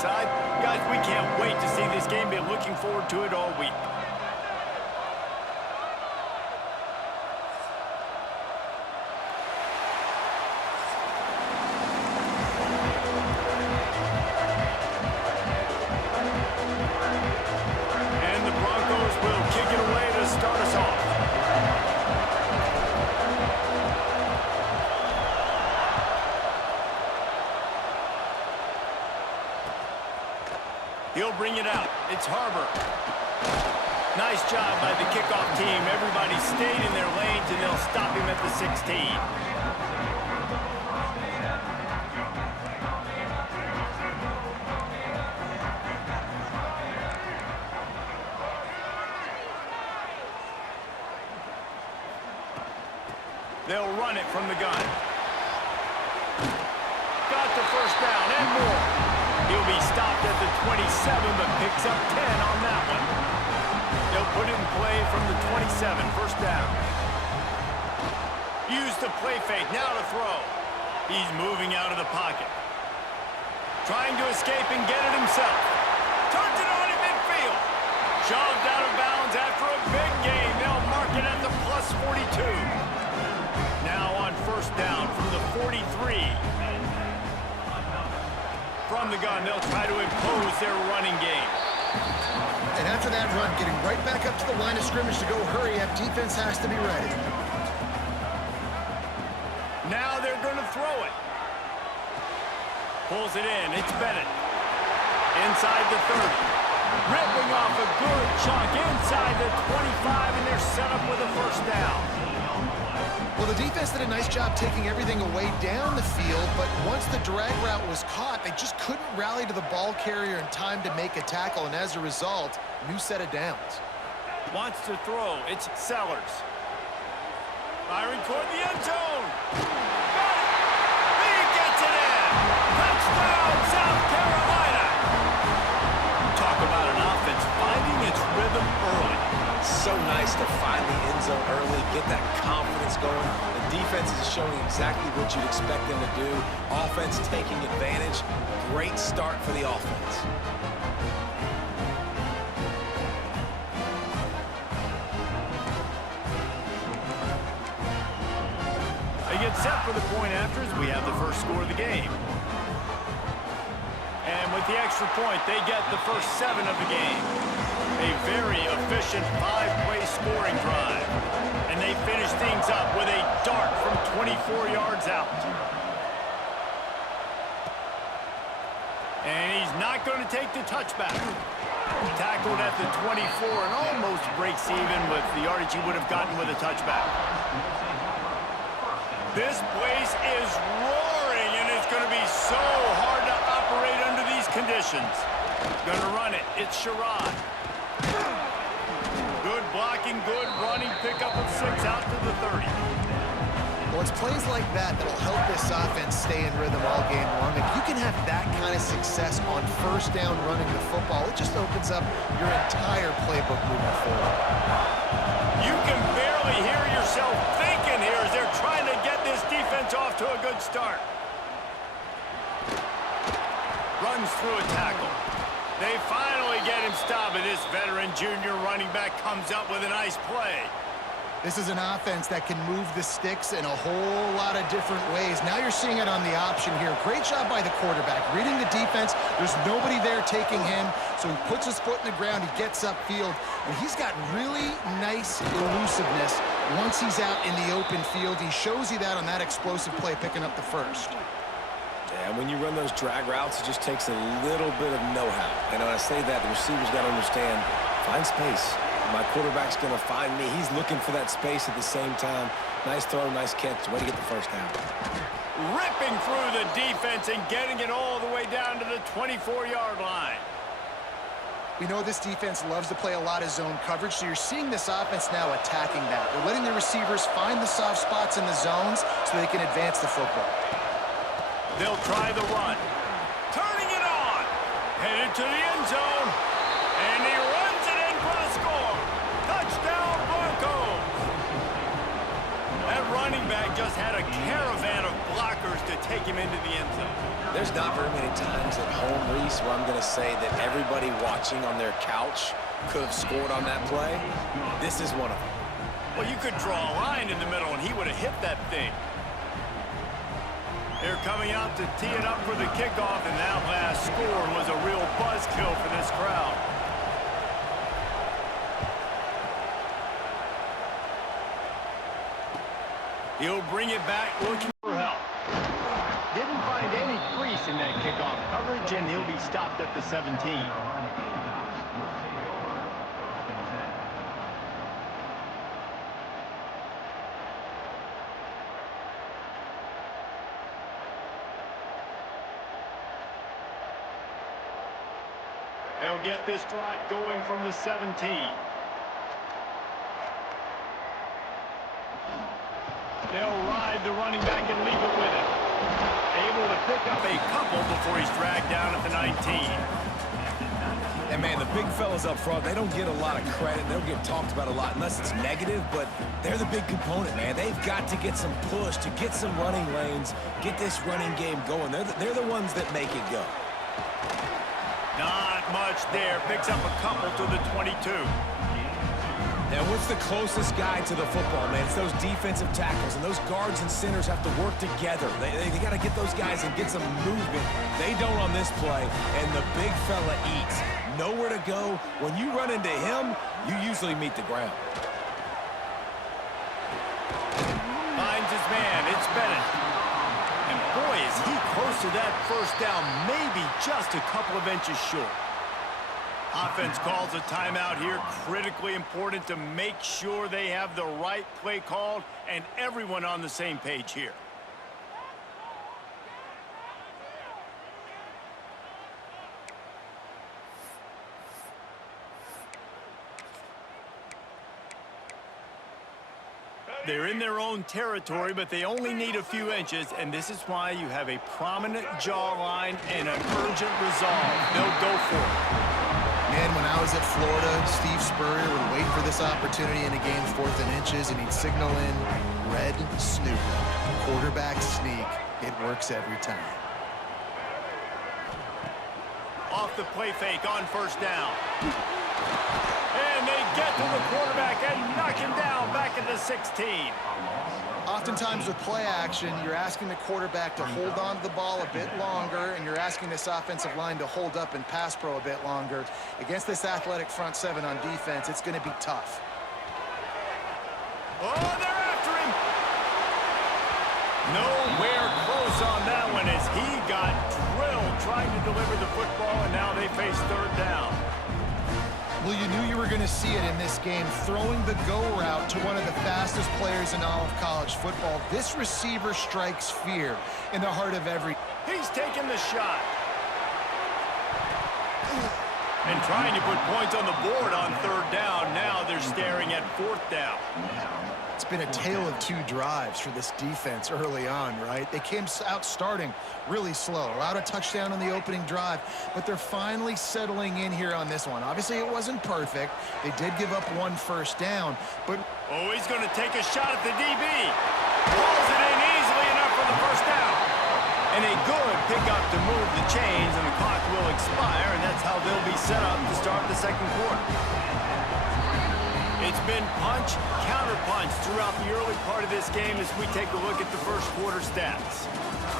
side. Guys, we can't wait to see this game. Been looking forward to it all week. And the Broncos will kick it away to start us off. He'll bring it out. It's Harbor. Nice job by the kickoff team. Everybody stayed in their lanes, and they'll stop him at the 16. They'll run it from the gun. Got the first down and more. He'll be stopped at the 27, but picks up 10 on that one. They'll put it in play from the 27, first down. Use the play fake, now to throw. He's moving out of the pocket. Trying to escape and get it himself. Turns it on in midfield. Shoved out of bounds after a big gain. They'll mark it at the plus 42. Now on first down from the 43. From the gun, they'll try to impose their running game. And after that run, getting right back up to the line of scrimmage to go hurry up, defense has to be ready. Now they're going to throw it. Pulls it in. It's Bennett. Inside the 30. Ripping off a good chunk inside the 25, and they're set up with a first down. Well, the defense did a nice job taking everything away down the field, but once the drag route was caught, they just couldn't rally to the ball carrier in time to make a tackle, and as a result, new set of downs. Wants to throw. It's Sellers. Firing toward the end zone. Got it. He gets it in. Touchdown, South Carolina. Talk about an offense finding its rhythm early. So nice to find the end zone early, get that confidence going. The defense is showing exactly what you'd expect them to do. Offense taking advantage. Great start for the offense. They get set for the point after as we have the first score of the game. And with the extra point, they get the first 7 of the game. A very efficient 5-play scoring drive. And they finish things up with a dart from 24 yards out. And he's not going to take the touchback. Tackled at the 24 and almost breaks even with the yardage he would have gotten with a touchback. This place is roaring, and it's going to be so hard to operate under these conditions. Going to run it. It's Sherrod. Good blocking, good running, pickup of 6 out to the 30. Well, it's plays like that that'll help this offense stay in rhythm all game long. If you can have that kind of success on first down running the football, it just opens up your entire playbook moving forward. You can barely hear yourself thinking here as they're trying to get this defense off to a good start. Runs through a tackle. They finally get him stopped, and this veteran junior running back comes up with a nice play. This is an offense that can move the sticks in a whole lot of different ways. Now you're seeing it on the option here. Great job by the quarterback. Reading the defense, there's nobody there taking him, so he puts his foot in the ground, he gets upfield, and he's got really nice elusiveness once he's out in the open field. He shows you that on that explosive play, picking up the first. Yeah, when you run those drag routes, it just takes a little bit of know-how. And when I say that, the receiver's got to understand, find space. My quarterback's going to find me. He's looking for that space at the same time. Nice throw, nice catch. Way to get the first down. Ripping through the defense and getting it all the way down to the 24-yard line. We know this defense loves to play a lot of zone coverage, so you're seeing this offense now attacking that. They're letting the receivers find the soft spots in the zones so they can advance the football. They'll try the run. Turning it on. Headed to the end zone. And he runs it in for the score. Touchdown, Broncos. That running back just had a caravan of blockers to take him into the end zone. There's not very many times at home, Reese, where I'm going to say that everybody watching on their couch could have scored on that play. This is one of them. Well, you could draw a line in the middle, and he would have hit that thing. They're coming out to tee it up for the kickoff, and that last score was a real buzzkill for this crowd. He'll bring it back looking for help. Didn't find any crease in that kickoff coverage, and he'll be stopped at the 17. They'll get this drive going from the 17. They'll ride the running back and leave it with him. Able to pick up a couple before he's dragged down at the 19. And, man, the big fellas up front, they don't get a lot of credit. They don't get talked about a lot unless it's negative, but they're the big component, man. They've got to get some push, to get some running lanes, get this running game going. They're the ones that make it go. Not much there. Picks up a couple to the 22. Now, what's the closest guy to the football, man? It's those defensive tackles, and those guards and centers have to work together. They got to get those guys and get some movement. They don't on this play, and the big fella eats. Nowhere to go. When you run into him, you usually meet the ground. Finds his man. It's Bennett. And boy, is he close to that first down, maybe just a couple of inches short. Offense calls a timeout here. Critically important to make sure they have the right play called and everyone on the same page here. They're in their own territory, but they only need a few inches, and this is why you have a prominent jawline and an urgent resolve. They'll go for it. Man, when I was at Florida, Steve Spurrier would wait for this opportunity in a game 4th and inches, and he'd signal in red snooper. Quarterback sneak. It works every time. Off the play fake on first down. And they get to the quarterback and knock him down back at the 16. Oftentimes with play action, you're asking the quarterback to hold on to the ball a bit longer, and you're asking this offensive line to hold up and pass pro a bit longer. Against this athletic front seven on defense, it's going to be tough. Oh, they're after him. Nowhere close on that one as he got drilled trying to deliver the football, and now they face third down. Well, you knew you were going to see it in this game, throwing the go route to one of the fastest players in all of college football. This receiver strikes fear in the heart of every... He's taking the shot. And trying to put points on the board on third down. Now they're staring at fourth down. It's been a tale of two drives for this defense early on, right? They came out starting really slow, allowed a touchdown on the opening drive, but they're finally settling in here on this one. Obviously, it wasn't perfect. They did give up one first down, but... Oh, he's going to take a shot at the DB. Pulls it in easily enough for the first down. And a good pickup to move the chains, and the clock will expire, and that's how they'll be set up to start the second quarter. It's been punch, counter-punch throughout the early part of this game as we take a look at the first quarter stats.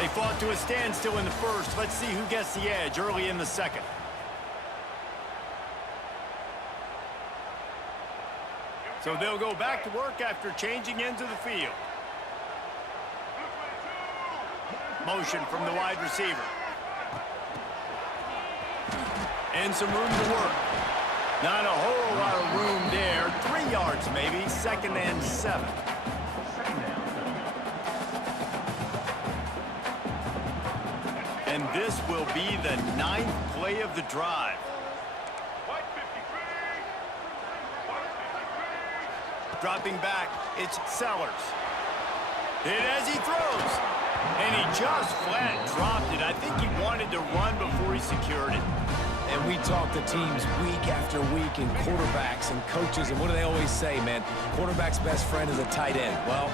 They fought to a standstill in the first. Let's see who gets the edge early in the second. So they'll go back to work after changing into the field. Motion from the wide receiver. And some room to work. Not a whole lot of room there. 3 yards maybe. 2nd and 7. And this will be the 9th play of the drive. Dropping back, it's Sellers. Hit as he throws. And he just flat dropped it. I think he wanted to run before he secured it. And we talk to teams week after week and quarterbacks and coaches, and what do they always say, man? Quarterback's best friend is a tight end. Well,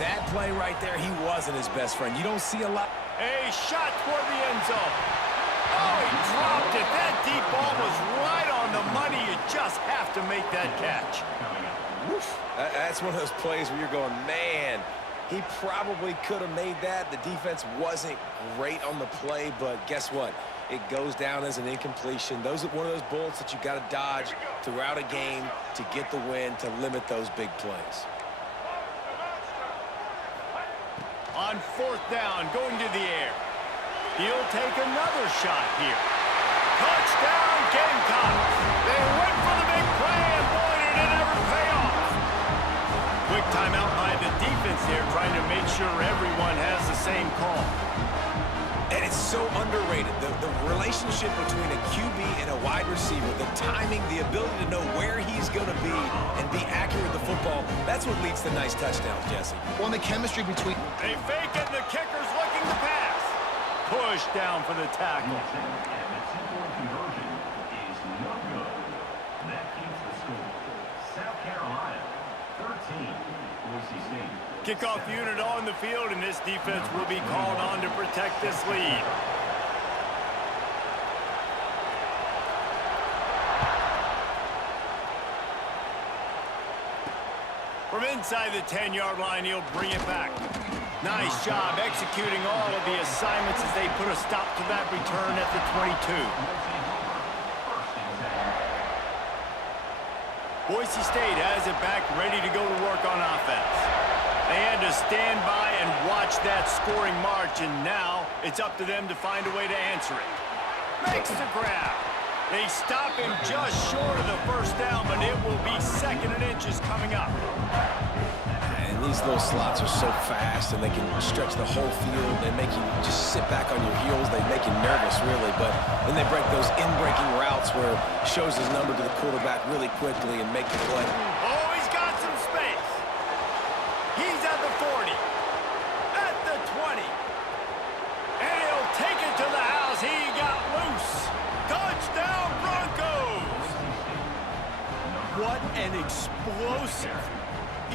That play right there, he wasn't his best friend. You don't see a lot. A shot toward the end zone. Oh, he dropped it. That deep ball was right on the money. You just have to make that catch. That's one of those plays where you're going, man, he probably could have made that. The defense wasn't great on the play, but guess what? It goes down as an incompletion. Those are one of those bullets that you got to dodge throughout a game to get the win, to limit those big plays. On fourth down, going to the air. He'll take another shot here. Touchdown, Gamecocks. They went for the big play, and boy, did it ever pay off. Quick timeout by the defense here, trying to make sure everyone has the same call. And it's so underrated. The relationship between a QB and a wide receiver, the timing, the ability to know where he's going to be and be accurate with the football, that's what leads to nice touchdowns, Jesse. Well, and the chemistry between... They fake it, and the kicker's looking to pass. Push down for the tackle. And the two-point conversion is no good. That keeps the score. South Carolina, 13, Boise State. Kickoff unit on the field, and this defense will be called on to protect this lead. From inside the 10-yard line, he'll bring it back. Nice job executing all of the assignments as they put a stop to that return at the 22. Boise State has it back, ready to go to work on offense. They had to stand by and watch that scoring march, and now it's up to them to find a way to answer it. Makes the grab. They stop him just short of the first down, but it will be second and inches coming up. And these little slots are so fast, and they can stretch the whole field. They make you just sit back on your heels. They make you nervous, really. But then they break those in-breaking routes where it shows his number to the quarterback really quickly and make the play. Oh, he's got some space. He's at the 40, at the 20. And he'll take it to the house. He got loose. Touchdown, Broncos. What an explosive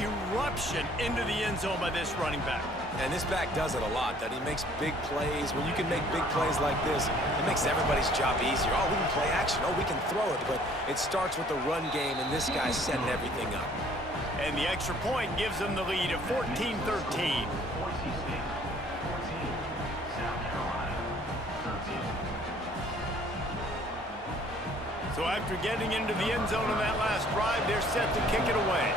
eruption into the end zone by this running back. And this back does it a lot, that he makes big plays. When you can make big plays like this, it makes everybody's job easier. Oh, we can play action. Oh, we can throw it. But it starts with the run game, and this guy's setting everything up. And the extra point gives them the lead of 14-13. Boise State, 14, South Carolina, 13. So after getting into the end zone on that last drive, they're set to kick it away.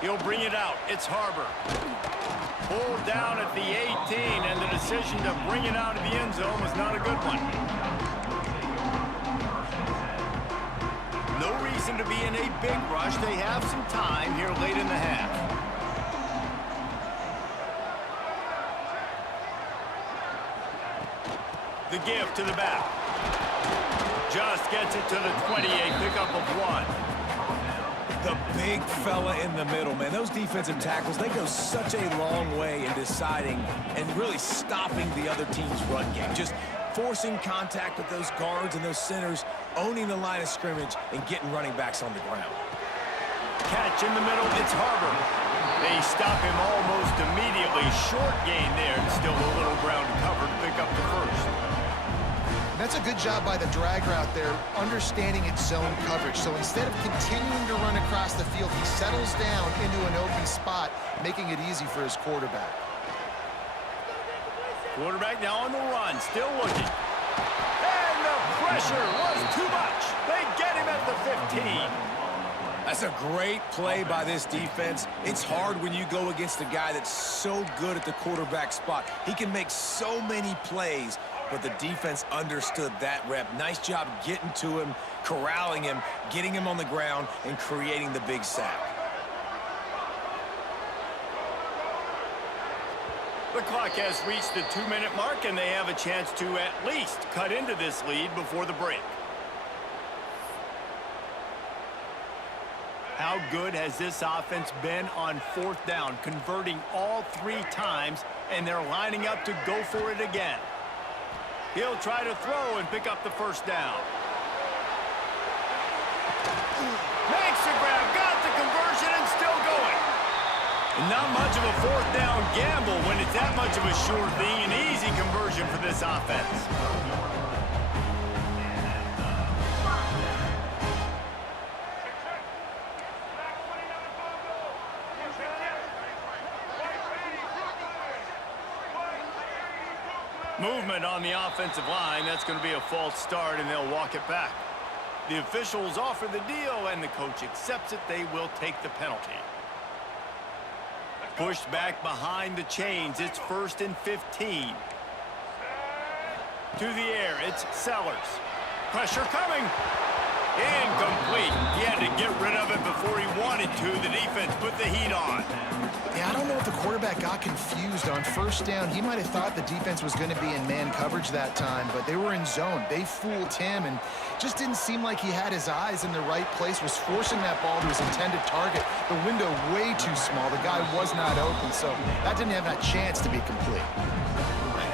He'll bring it out. It's Harbor. Pulled down at the 18, and the decision to bring it out of the end zone was not a good one. No reason to be in a big rush. They have some time here late in the half. The give to the back. Just gets it to the 20, a pickup of 1. The big fella in the middle, man. Those defensive tackles, they go such a long way in deciding and really stopping the other team's run game. Just forcing contact with those guards and those centers, owning the line of scrimmage, and getting running backs on the ground. Catch in the middle, it's Harbor. They stop him almost immediately. Short gain there, and still a little ground cover to pick up the first. That's a good job by the drag route there, understanding its zone coverage. So instead of continuing to run across the field, he settles down into an open spot, making it easy for his quarterback. Quarterback now on the run, still looking. And the pressure was too much. They get him at the 15. That's a great play by this defense. It's hard when you go against a guy that's so good at the quarterback spot. He can make so many plays, but the defense understood that rep. Nice job getting to him, corralling him, getting him on the ground, and creating the big sack. The clock has reached the 2-minute mark, and they have a chance to at least cut into this lead before the break. How good has this offense been on fourth down, converting all 3 times, and they're lining up to go for it again. He'll try to throw and pick up the first down. Makes the grab, got the conversion, and still going. And not much of a fourth down gamble when it's that much of a sure thing. An easy conversion for this offense. Movement on the offensive line. That's going to be a false start, and they'll walk it back. The officials offer the deal, and the coach accepts it. They will take the penalty. Pushed back behind the chains. It's 1st and 15. To the air, it's Sellers. Pressure coming. Incomplete. He had to get rid of it before he wanted to. The defense put the heat on. Yeah, I don't know if the quarterback got confused on 1st down. He might have thought the defense was going to be in man coverage that time, but they were in zone. They fooled him, and just didn't seem like he had his eyes in the right place, was forcing that ball to his intended target. The window way too small. The guy was not open, so that didn't have that chance to be complete.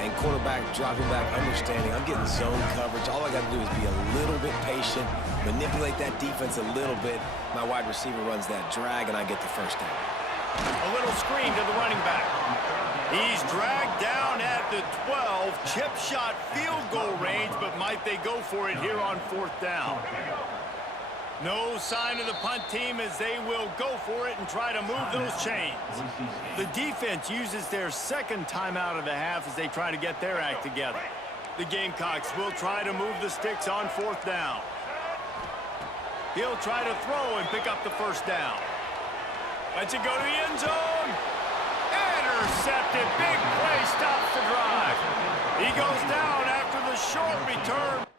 And quarterback dropping back, understanding I'm getting zone coverage. All I got to do is be a little bit patient, manipulate that defense a little bit. My wide receiver runs that drag, and I get the 1st down. A little screen to the running back. He's dragged down at the 12. Chip shot field goal range, but might they go for it here on 4th down? No sign of the punt team as they will go for it and try to move those chains. The defense uses their 2nd timeout of the half as they try to get their act together. The Gamecocks will try to move the sticks on 4th down. He'll try to throw and pick up the 1st down. Lets it go to the end zone. Intercepted. Big play stops the drive. He goes down after the short return.